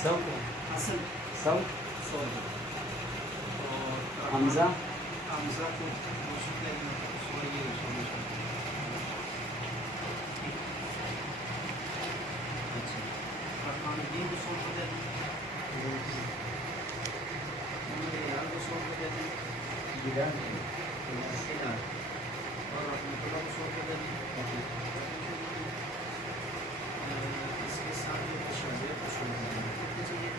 सब असल सब सॉरी और हमजा हमजा को मुश्किल है सॉरी ये सॉल्यूशन अच्छा अरकान दीन को सॉल्व कर देते हैं उन्होंने यार को सॉल्व कर देते हैं बिदान इलाज और अपने को सॉल्व कर देते हैं इसके साथ जो तशबीह को सॉल्व कर देते हैं कितने चाहिए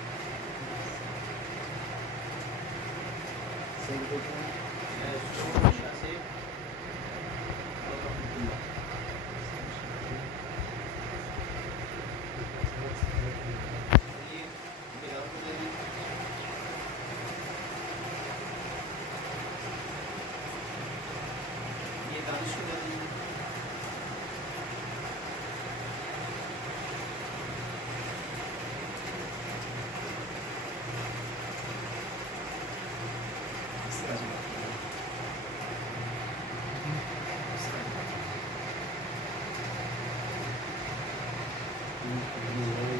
सब कुछ से और रहमतुल्लाह ये बिलाल को दे दें ये दानिश को दे दें Thank you.